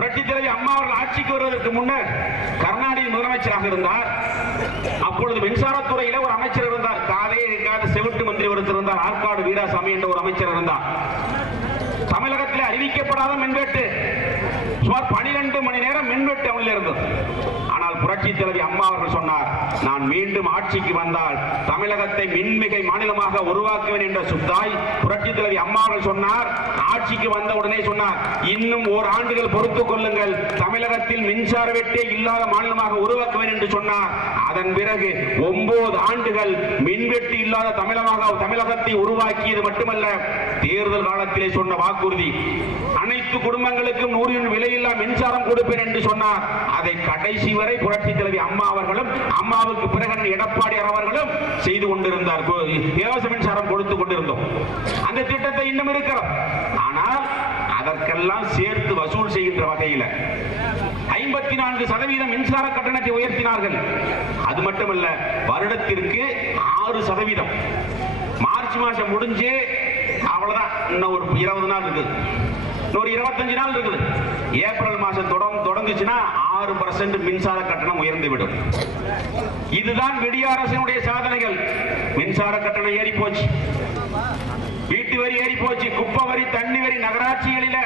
புரட்சி தலைவி அம்மா அவர்கள் ஆட்சிக்கு வருவதற்கு முன்னர் கருணாநிதி முதலமைச்சராக இருந்தார். அப்பொழுது மின்சாரத்துறையில ஒரு அமைச்சர் இருந்தார். காதே இருக்காத செவிட்டு மந்திரி ஒருத்தர் இருந்தார். ஆற்காடு வீராசாமி என்ற ஒரு அமைச்சர் இருந்தார். தமிழகத்தில் அறிவிக்கப்படாத மின்வெட்டு. சுமார் பனிரெண்டு மணி நேரம் மின்வெட்டு அவனில் இருந்தது. ஆனால் புரட்சி தலைவி அம்மா அவர்கள் சொன்னார் நான் மீண்டும் ஆட்சிக்கு வந்தால் தமிழகத்தை மின்மிகை மாநிலமாக உருவாக்குவேன் என்ற சுத்தாய் புரட்சி தலைவி அம்மா அவர்கள் சொன்னார். ஆட்சிக்கு வந்த உடனே சொன்னார் இன்னும் ஓர் ஆண்டுகள் பொறுத்துக் கொள்ளுங்கள். தமிழகத்தில் மின்சார வெட்டே இல்லாத மாநிலமாக உருவாக்குவேன் என்று சொன்னார். அதன் பிறகு ஒன்பது ஆண்டுகள் மின்வெட்டு இல்லாத தமிழமாக தமிழகத்தை உருவாக்கியது மட்டுமல்ல தேர்தல் காலத்திலே சொன்ன வாக்குறுதி. அனைத்து குடும்பங்களுக்கும் நூறு விலையில்லா மின்சாரம் கொடுப்பேன் என்று சொன்னார். அதை கடைசி வரை புரட்சி தலைவி அம்மா அவர்களும் அம்மாவுக்கு பிறகு அண்ணன் எடப்பாடியார் அவர்களும் செய்து கொண்டிருந்தார். இலவச மின்சாரம் கொடுத்து கொண்டிருந்தோம். அந்த திட்டத்தை இன்னும் இருக்கிறோம். ஆனால் அதற்கெல்லாம் சேர்த்து வசூல் செய்கின்ற வகையில் ஐம்பத்தி நான்கு சதவீதம் மின்சார கட்டணத்தை உயர்த்தினார்கள். அது மட்டுமல்ல வருடத்திற்கு ஆறு சதவீதம். மார்ச் மாசம் முடிஞ்சு அவ்வளவுதான். இன்னும் ஒரு இருபது நாள் இருக்குது. இன்னொரு இருபத்தஞ்சு நாள் இருக்குது. ஏப்ரல் மாசம் தொடங்க தொடங்குச்சுன்னா ஆறு பர்சன்ட் மின்சார கட்டணம் உயர்ந்து விடும் இதுதான் விடிய அரசினுடைய சாதனைகள். மின்சார கட்டணம் ஏறி போச்சு வீட்டு வரி ஏறி போச்சு குப்பை வரி தண்ணி வரி நகராட்சிகளில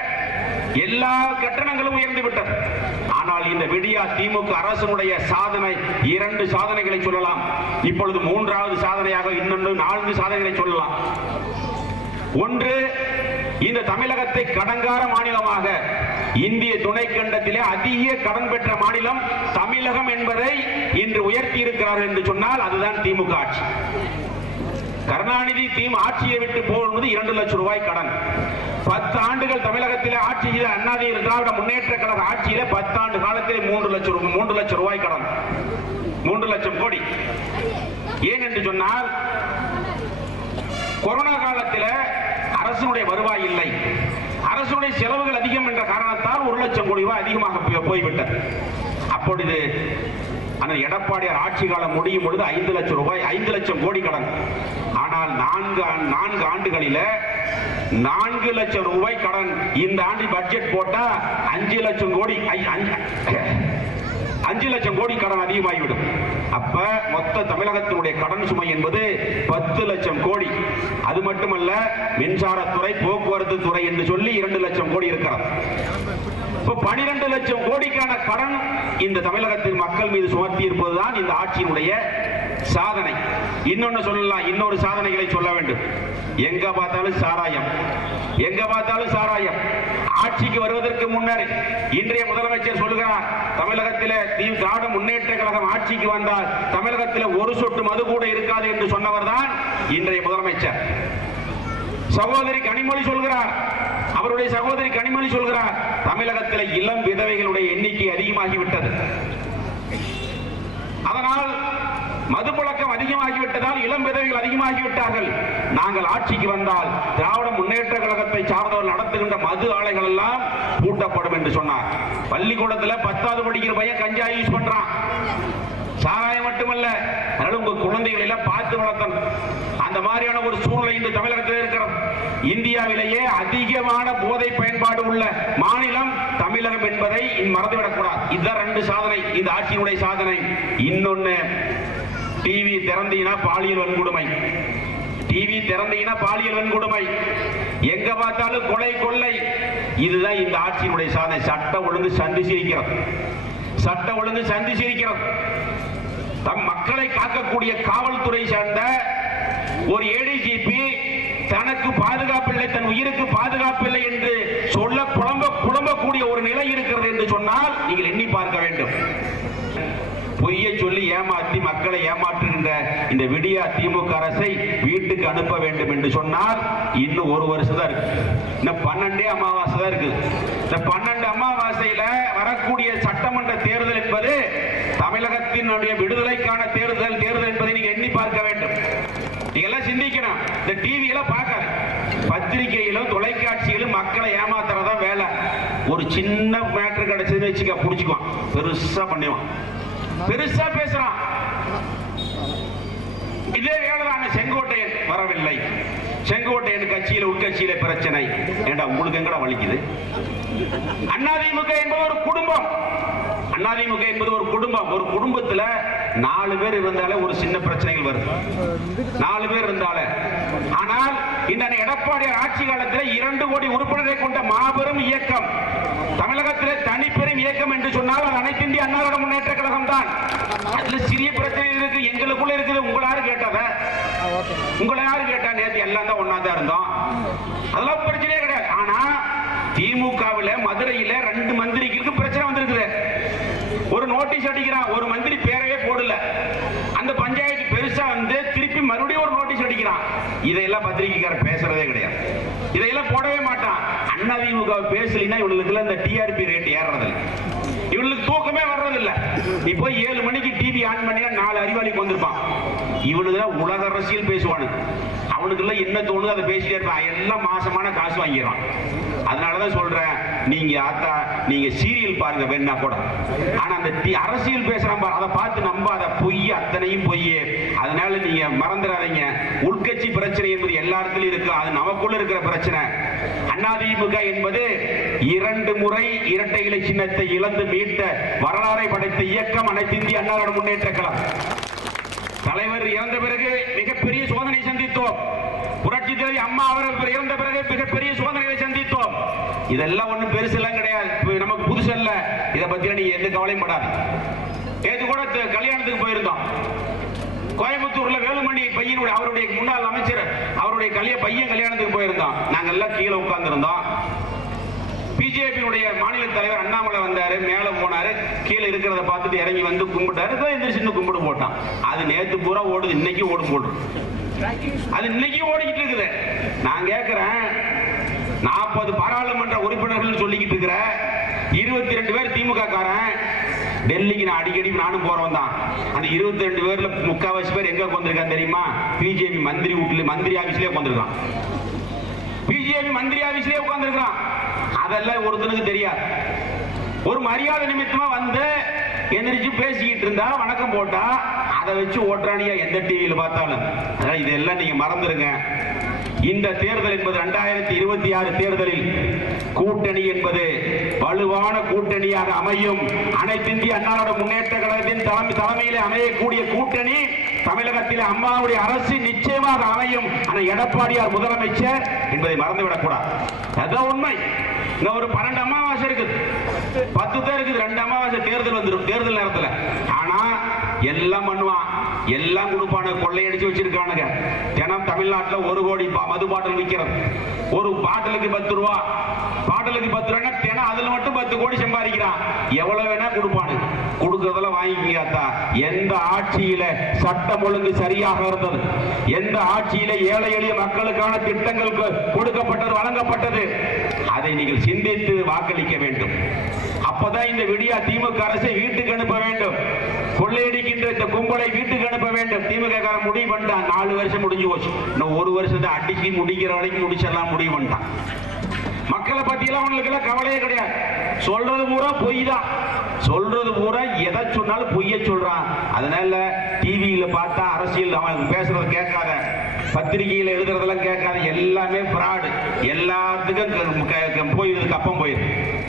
எல்லா கட்டணங்களும் உயர்ந்து விட்டது ஆனால் இந்த விடியா திமுக அரசனுடைய சாதனை இரண்டு சாதனைகளை சொல்லலாம். இப்பொழுது மூன்றாவது சாதனையாக இன்னொன்று நான்கு சாதனைகளை சொல்லலாம். ஒன்று இந்த தமிழகத்தை கடங்கார மாநிலமாக இந்திய துணைக்கண்டத்திலே அதிக கடன் பெற்ற மாநிலம் தமிழகம் என்பதை இன்று உயர்த்தி இருக்கிறார்கள் என்று சொன்னால் அதுதான் திமுக ஆட்சி. கருணாநிதி தீம் ஆட்சியை விட்டு போகும்போது இரண்டு லட்சம் ரூபாய் கடன். பத்து ஆண்டுகள் தமிழகத்திலே ஆட்சி செய்த அண்ணாதி திராவிட முன்னேற்ற கழக ஆட்சியில பத்து ஆண்டு காலத்திலே மூன்று லட்சம் மூன்று லட்சம் ரூபாய் கடன். மூன்று லட்சம் கோடி. ஏன் என்று சொன்னால் கொரோனா காலத்தில் அரசுடைய வருவாய் இல்லை. அரசுடைய செலவுகள் அதிகம் என்ற காரணத்தால் ஒரு லட்சம் கோடி ரூபாய் அதிகமாக போய்- போய்விட்டது. அப்பொழுது ஆனால் எடப்பாடியார் ஆட்சி காலம் முடியும் பொழுது ஐந்து லட்சம் ரூபாய் ஐந்து லட்சம் கோடி கடன். ஆனால் நான்கு நான்கு ஆண்டுகளில நான்கு லட்சம் ரூபாய் கடன். இந்த ஆண்டு பட்ஜெட் போட்டா அஞ்சு லட்சம் கோடி ஐ- அஞ்சு- லட்சம் கோடி கடன் அதிகமாகிவிடும். அப்ப மொத்த தமிழகத்தினுடைய கடன் சுமை என்பது பத்து லட்சம் கோடி. அது மட்டுமல்ல மின்சாரத்துறை போக்குவரத்து துறை என்று சொல்லி இரண்டு லட்சம் கோடி இருக்கிறது. இப்போ பனிரெண்டு லட்சம் கோடிக்கான கடன் இந்த தமிழகத்தின் மக்கள் மீது சுமத்தி இருப்பதுதான் இந்த ஆட்சியினுடைய சாதனை. இன்னொன்னு சொல்லலாம் இன்னொரு சாதனைகளை சொல்ல வேண்டும். எங்க பார்த்தாலும் சாராயம். எங்க பார்த்தாலும் சாராயம். ஆட்சிக்கு வருவதற்கு முன்னர் இன்றைய முதலமைச்சர் சொல்லுகிறார் தமிழகத்திலே திராவிட முன்னேற்ற கழகம் ஆட்சிக்கு வந்தால் தமிழகத்தில் ஒரு சொட்டு மது கூட இருக்காது என்று சொன்னவர் தான் இன்றைய முதலமைச்சர். சகோதரி கனிமொழி சொல்கிறார் அவருடைய சகோதரி கனிமொழி சொல்கிறார் தமிழகத்தில் இளம் விதவைகளுடைய எண்ணிக்கை அதிகமாகிவிட்டது. அதனால் மது அதிகமாகிவிட்டதால் இளம் விதவைகள் அதிகமாகிவிட்டார்கள். நாங்கள் ஆட்சிக்கு வந்தால் திராவிட முன்னேற்ற கழகத்தை சார்ந்தவர்கள் நடத்துகின்ற மது ஆலைகள் எல்லாம் பூட்டப்படும் என்று சொன்னார். பள்ளிக்கூடத்துல பத்தாவது படிக்கிற பையன் கஞ்சா யூஸ் பண்றான். சாராயம் மட்டுமல்ல அதனால உங்க குழந்தைகளை எல்லாம் பார்த்து வளர்த்தணும். அந்த மாதிரியான ஒரு சூழ்நிலை இந்த தமிழகத்தில் இருக்கிறது. இந்தியாவிலேயே அதிகமான போதை பயன்பாடு உள்ள மாநிலம் தமிழகம் என்பதை மறந்துவிடக்கூடாது. இதுதான் ரெண்டு சாதனை. இந்த ஆட்சியினுடைய சாதனை. இன்னொன்னு டிவி திறந்தீங்கன்னா பாலியல் வன்கொடுமை. டிவி திறந்தீங்கன்னா பாலியல் வன்கொடுமை. எங்க பார்த்தாலும் கொலை கொள்ளை. இதுதான் இந்த ஆட்சியினுடைய சாதனை. சட்ட ஒழுங்கு சந்தி சிரிக்கிறது சட்ட ஒழுங்கு சந்தி சிரிக்கிறது தம் மக்களை காக்கக்கூடிய காவல்துறை சார்ந்த ஒரு ஏடிஜிபி தனக்கு பாதுகாப்பில்லை தன் உயிருக்கு பாதுகாப்பில்லை என்று சொல்ல புலம்ப புலம்பக்கூடிய ஒரு நிலை இருக்கிறது என்று சொன்னால் நீங்கள் எண்ணி பார்க்க வேண்டும். சொல்லி ஏமாற்றி மக்களை ஏமாற்றுகின்ற இந்த விடியா திமுக அரசை வீட்டுக்கு அனுப்ப வேண்டும் என்று சொன்னால் இன்னும் ஒரு வருஷம் தான் இருக்கு. இந்த பன்னெண்டே அமாவாசை தான் இருக்கு. இந்த பன்னெண்டு அமாவாசையில வரக்கூடிய சட்டமன்ற தேர்தல் என்பது தமிழகத்தினுடைய விடுதலைக்கான தேர்தல் தேர்தல் என்பதை நீங்க எண்ணி பார்க்க வேண்டும். நீங்க எல்லாம் சிந்திக்கணும். இந்த டிவியில பார்க்காது. பத்திரிகையிலும் தொலைக்காட்சியிலும் மக்களை ஏமாத்துறதா வேலை. ஒரு சின்ன மேட்ரு கிடைச்சதுன்னு வச்சுக்க புடிச்சுக்குவான். பெருசா பண்ணுவான் பெருசா பேசுறான். இதே வேலைதான் செங்கோட்டையன் வரவில்லை. செங்கோட்டையன் கட்சியில உட்கட்சியில பிரச்சனை. ஏண்டா உங்களுக்கு எங்கடா வலிக்குது? அதிமுக என்பது ஒரு குடும்பம். அதிமுக என்பது ஒரு குடும்பம். ஒரு குடும்பத்துல நாலு பேர் இருந்தாலே ஒரு சின்ன பிரச்சனைகள் வருது நாலு பேர் இருந்தாலே. ஆனால் இந்த எடப்பாடி ஆட்சி காலத்தில் இரண்டு கோடி உறுப்பினரை கொண்ட மாபெரும் இயக்கம் தமிழகத்திலே தனி தனிப்பெரும் இயக்கம் என்று சொன்னால் அது அனைத்து இந்திய அன்னாரோட முன்னேற்ற கழகம் தான் அதுல சிறிய பிரச்சனை இருக்கு எங்களுக்குள்ள இருக்குது. உங்களை யாரு கேட்டத உங்களை யாரு கேட்டா? நேற்று எல்லாம் தான் ஒன்னா தான் இருந்தோம். அதெல்லாம் பிரச்சனையே கிடையாது. ஆனா திமுகவுல மதுரையில ரெண்டு மந்திரிக்கு பிரச்சனை வந்திருக்குது. ஒரு நோட்டீஸ் அடிக்கிறான். ஒரு மந்திரி பேரவே போடல. அந்த பஞ்சாயத்து பெருசா வந்து திருப்பி மறுபடியும் ஒரு நோட்டீஸ் அடிக்கிறான். இதையெல்லாம் பத்திரிகைக்காரர் பேசுறதே கிடையாது. இதையெல்லாம் போடவே மாட்டான். அண்ணா திமுக பேசலினா இவங்களுக்குல இந்த டிஆர்பி ரேட் ஏறுறது இவங்களுக்கு தூக்கமே வர்றதில்ல. நீ போய் ஏழு மணிக்கு டிவி ஆன் பண்ணியா நாலு அறிவாளிக்கு வந்திருப்பான். இவனுக்கு உலக அரசியல் பேசுவானு. அவனுக்கு எல்லாம் என்ன தோணுது அதை பேசிட்டே இருப்பான். எல்லாம் மாசமான காசு வாங்கிடுவான். அதனாலதான் சொல்றேன். நீங்க ஆத்தா நீங்க சீரியல் பாருங்க வேணா கூட. ஆனா அந்த அரசியல் பேசுறான் அதை பார்த்து நம்பாத பொய் அத்தனையும் பொய்யே. அதனால நீங்க மறந்துடாதீங்க உள்கட்சி பிரச்சனை என்பது எல்லா இடத்துலயும் இருக்கு. அது நமக்குள்ள இருக்கிற பிரச்சனை. அதிமுக என்பது இரண்டு முறை இரட்டை இலை சின்னத்தை இழந்து மீட்ட வரலாறை படைத்த இயக்கம் அனைத்து இந்திய அண்ணாவிட முன்னேற்ற கழகம். தலைவர் இறந்த பிறகு மிகப்பெரிய சோதனை சந்தித்தோம். புரட்சி தேவி அம்மா அவர்கள் இறந்த பிறகு மிகப்பெரிய சோதனைகளை சந்தித்தோம். இதெல்லாம் ஒண்ணும் பெருசெல்லாம் கிடையாது. நமக்கு புதுசு புதுசல்ல இதை பத்தி நீ எந்த கவலையும் படாது. நேற்று கூட த- கல்யாணத்துக்கு போயிருந்தோம். கோயம்புத்தூர்ல வேலுமணி பையனுடைய அவருடைய முன்னாள் அமைச்சர் அவருடைய கல்ய பையன் கல்யாணத்துக்கு போயிருந்தோம் நாங்க எல்லாம் கீழே உட்கார்ந்திருந்தோம். பிஜேபியுடைய மாநில தலைவர் அண்ணாமலை வந்தாரு மேல போனாரு கீழே இருக்கிறத பார்த்துட்டு இறங்கி வந்து கும்பிட்டாரு. எந்திரிச்சு இன்னும் கும்பிடு போட்டான். அது நேத்து பூரா ஓடுது இன்னைக்கு ஓடும் போடும் அது இன்னைக்கு ஓடிக்கிட்டு இருக்குது. நான் கேட்கிறேன் நாற்பது பாராளுமன்ற உறுப்பினர்கள் சொல்லிக்கிட்டு இருக்கிற இருபத்தி ரெண்டு பேர் திமுக காரன் டெல்லிக்கு நான் அடிக்கடி நானும் போறவன் தான். அந்த இருபத்தி ரெண்டு பேர்ல முக்காவாசி பேர் எங்க உட்காந்துருக்கான் தெரியுமா? பிஜேபி மந்திரி வீட்டுல மந்திரி ஆபீஸ்லயே வந்திருக்கான் பிஜேபி மந்திரி ஆபீஸ்லயே உட்கார்ந்துருக்கான் அதெல்லாம் ஒருத்தனுக்கு தெரியாது. ஒரு மரியாதை நிமித்தமா வந்து எந்திரிச்சு பேசிக்கிட்டு இருந்தா வணக்கம் போட்டா அதை வச்சு ஓட்டுறானியா எந்த டிவியில பார்த்தாலும். அதனால இதெல்லாம் நீங்க மறந்துருங்க. இந்த தேர்தல் என்பது ரெண்டாயிரத்தி இருபத்தி ஆறு தேர்தலில் கூட்டணி என்பது வலுவான கூட்டணியாக அமையும். அனைத்து இந்திய அண்ணாவோட முன்னேற்ற கழகத்தின் தலைமை தலைமையிலே அமையக்கூடிய கூட்டணி தமிழகத்தில் அம்மாவுடைய அரசு நிச்சயமாக அமையும் ஆனா எடப்பாடியார் முதலமைச்சர் என்பதை மறந்துவிடக் கூடாது அதுதான் உண்மை. இந்த ஒரு பன்னெண்டு அமாவாசை இருக்குது. பத்து தான் இருக்குது ரெண்டு அமாவாசை தேர்தல் வந்துடும் தேர்தல் நேரத்தில். ஆனா எல்லாம் பண்ணுவான். எல்லாம் கொடுப்பானு கொள்ளையடிச்சு வச்சிருக்கானுங்க. தினம் தமிழ்நாட்டில் ஒரு கோடி மது பாட்டில் விற்கிறது ஒரு பாட்டிலுக்கு பத்து ரூபா. பாட்டிலுக்கு பத்து ரூபா தினம் அதுல மட்டும் பத்து கோடி சம்பாதிக்கிறான். எவ்வளவு வேணா கொடுப்பானு. கொடுக்கறதெல்லாம் வாங்கிக்கிங்க அத்தா. எந்த ஆட்சியில சட்டம் ஒழுங்கு சரியாக இருந்தது? எந்த ஆட்சியில ஏழை எளிய மக்களுக்கான திட்டங்கள் கொடுக்கப்பட்டது வழங்கப்பட்டது? அதை நீங்கள் சிந்தித்து வாக்களிக்க வேண்டும். அப்பதான் இந்த விடியா திமுக அரசை வீட்டுக்கு அனுப்ப வேண்டும். கொள்ளையடிக்கின்ற இந்த கும்பலை வீட்டுக்கு அனுப்ப வேண்டும். திமுக காரன் முடிவு பண்ணிட்டான். நாலு வருஷம் முடிஞ்சு போச்சு. இன்னும் ஒரு வருஷத்தை அடிக்கி முடிக்கிற வரைக்கும் முடிச்சிடலாம் முடிவு பண்ணிட்டான். மக்களை பத்தி எல்லாம் உங்களுக்கு எல்லாம் கவலையே கிடையாது. சொல்றது பூரா பொய் தான் சொல்றது பூரா எதை சொன்னாலும் பொய்ய சொல்றான். அதனால டிவியில பார்த்தா அரசியல் அவன் பேசுறதை கேட்காத. பத்திரிகையில எழுதுறதெல்லாம் கேட்காத. எல்லாமே ஃப்ராடு எல்லாத்துக்கும் போயிருது கப்பம் போயிருது